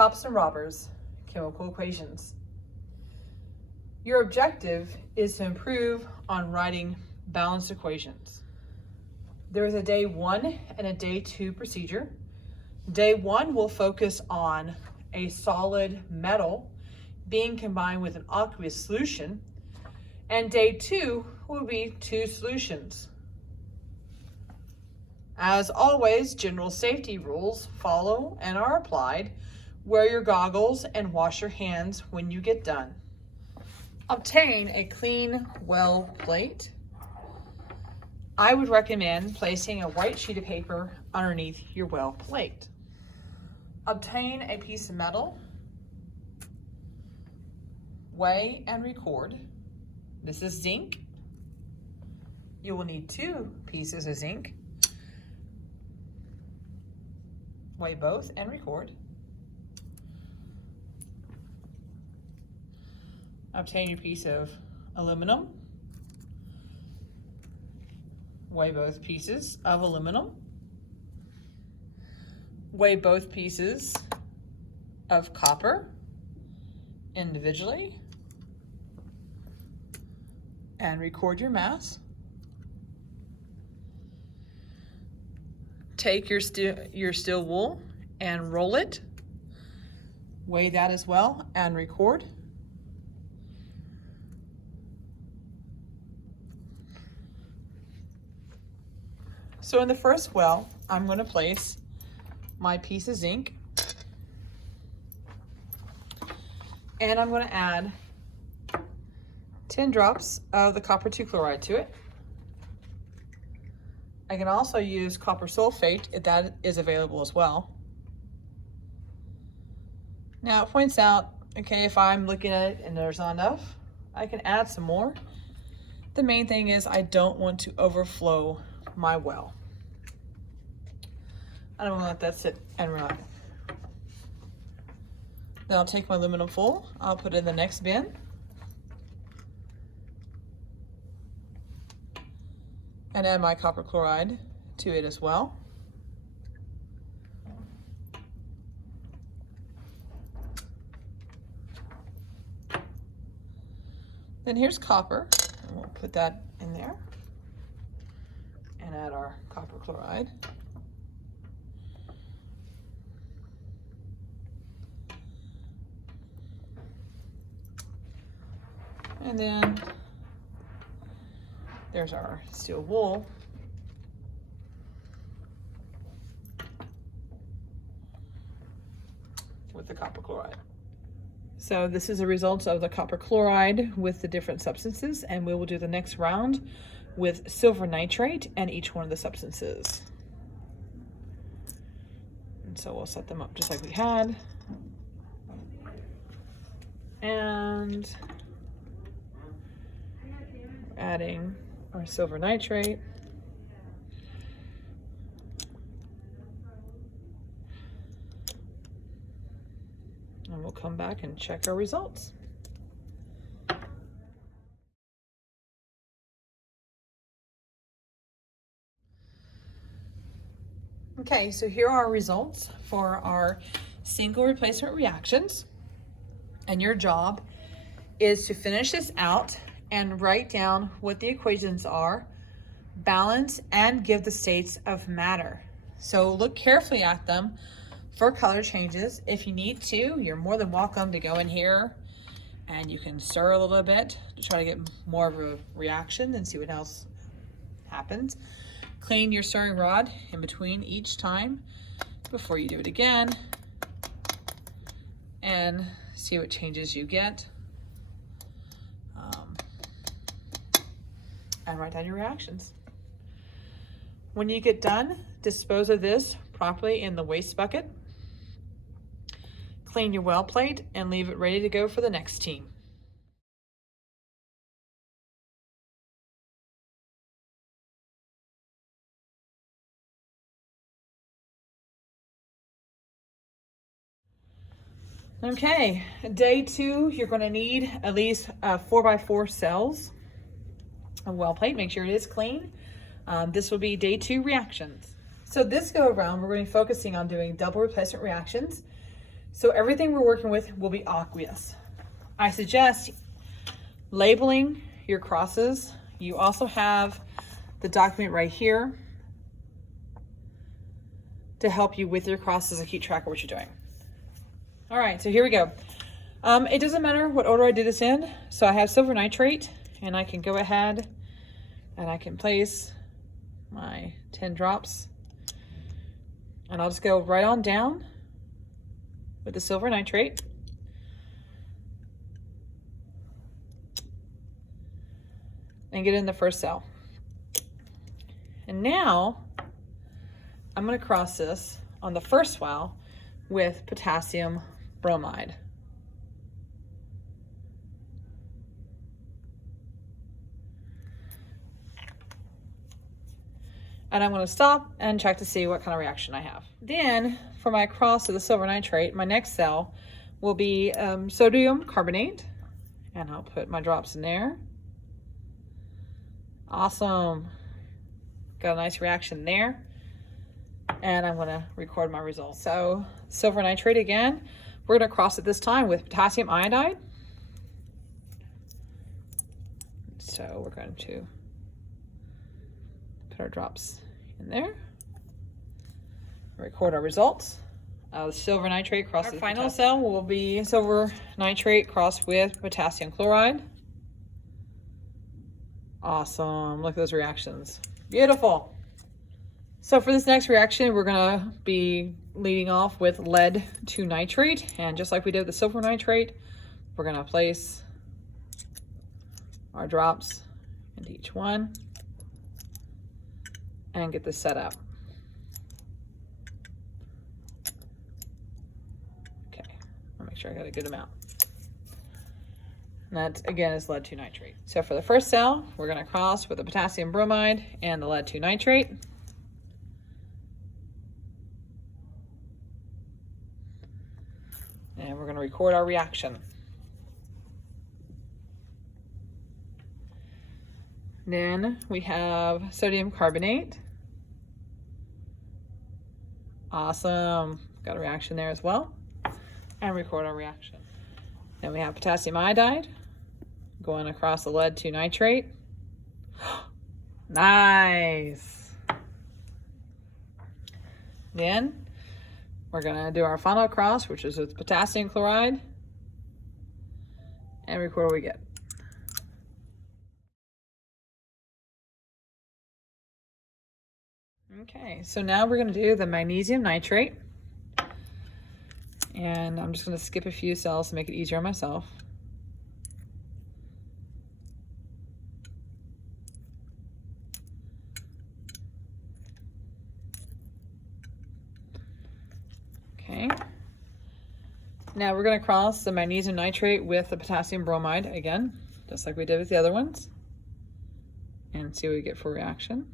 Cops and Robbers, Chemical Equations. Your objective is to improve on writing balanced equations. There is a day 1 and a day 2 procedure. Day 1 will focus on a solid metal being combined with an aqueous solution, and day 2 will be 2 solutions. As always, general safety rules follow and are applied. Wear your goggles and wash your hands when you get done. Obtain a clean well plate. I would recommend placing a white sheet of paper underneath your well plate. Obtain a piece of metal. Weigh and record. This is zinc. You will need 2 pieces of zinc. Weigh both and record. Obtain your piece of aluminum. Weigh both pieces of aluminum. Weigh both pieces of copper individually and record your mass. Take your steel wool and roll it. Weigh that as well and record. So in the first well, I'm going to place my piece of zinc, and I'm going to add 10 drops of the copper 2 chloride to it. I can also use copper sulfate if that is available as well. Now it points out, okay, if I'm looking at it and there's not enough, I can add some more. The main thing is I don't want to overflow my well. I don't want to let that sit and rot. Then I'll take my aluminum full, I'll put it in the next bin. And add my copper chloride to it as well. Then here's copper, and we'll put that in there and add our copper chloride. And then there's our steel wool. With the copper chloride. So this is the results of the copper chloride with the different substances, and we will do the next round with silver nitrate and each one of the substances. And so we'll set them up just like we had. And adding our silver nitrate. And we'll come back and check our results. Okay, so here are our results for our single replacement reactions. And your job is to finish this out and write down what the equations are, balance, and give the states of matter. So look carefully at them for color changes. If you need to, you're more than welcome to go in here and you can stir a little bit to try to get more of a reaction and see what else happens. Clean your stirring rod in between each time before you do it again and see what changes you get. And write down your reactions. When you get done, dispose of this properly in the waste bucket. Clean your well plate and leave it ready to go for the next team. Okay, day 2, you're going to need at least 4x4 cells. A well plate, make sure it is clean. This will be day 2 reactions. So this go around, we're going to be focusing on doing double replacement reactions. So everything we're working with will be aqueous. I suggest labeling your crosses. You also have the document right here to help you with your crosses and keep track of what you're doing. All right, so here we go. It doesn't matter what order I did this in. So I have silver nitrate, and I can go ahead and I can place my 10 drops, and I'll just go right on down with the silver nitrate. And get in the first cell. And now I'm going to cross this on the first well with potassium bromide. And I'm going to stop and check to see what kind of reaction I have. Then for my cross of the silver nitrate, my next cell will be sodium carbonate, and I'll put my drops in there. Awesome. Got a nice reaction there. And I'm going to record my results. So silver nitrate again, we're going to cross it this time with potassium iodide. So we're going to put our drops in there, record our results. The silver nitrate crossed. Our final cell will be silver nitrate crossed with potassium chloride. Awesome, look at those reactions. Beautiful. So for this next reaction, we're gonna be leading off with lead 2 nitrate. And just like we did with the silver nitrate, we're gonna place our drops into each one and get this set up. Okay, I'll make sure I got a good amount. And that, again, is lead 2 nitrate. So for the first cell, we're going to cross with the potassium bromide and the lead 2 nitrate. And we're going to record our reaction. Then we have sodium carbonate. Awesome. Got a reaction there as well. And record our reaction. Then we have potassium iodide going across the lead 2 nitrate. Nice. Then we're going to do our final cross, which is with potassium chloride, and record what we get. Okay, so now we're going to do the magnesium nitrate. And I'm just going to skip a few cells to make it easier on myself. Okay. Now we're going to cross the magnesium nitrate with the potassium bromide again, just like we did with the other ones, and see what we get for reaction.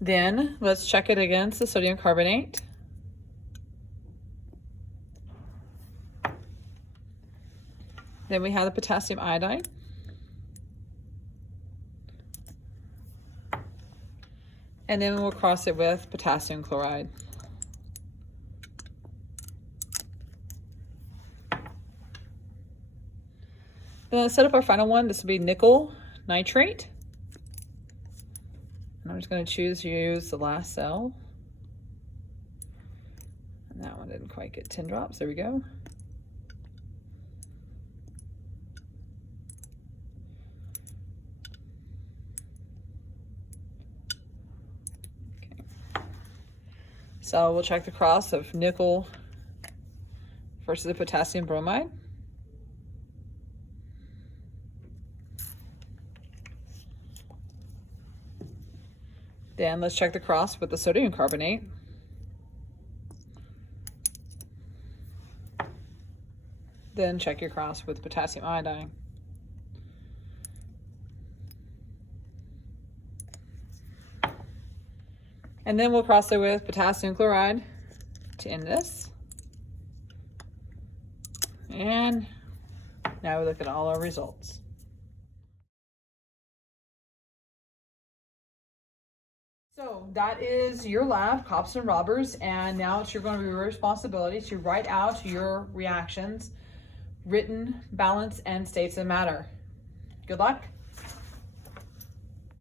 Then let's check it against the sodium carbonate. Then we have the potassium iodide. And then we'll cross it with potassium chloride. Then let's set up our final one. This will be nickel nitrate. And I'm just going to choose to use the last cell. And that one didn't quite get 10 drops. There we go. Okay. So we'll check the cross of nickel versus the potassium bromide. Then let's check the cross with the sodium carbonate. Then check your cross with potassium iodide. And then we'll cross it with potassium chloride to end this. And now we look at all our results. So that is your lab, cops and robbers, and now it's going to be your responsibility to write out your reactions, written, balanced, and states of matter. Good luck.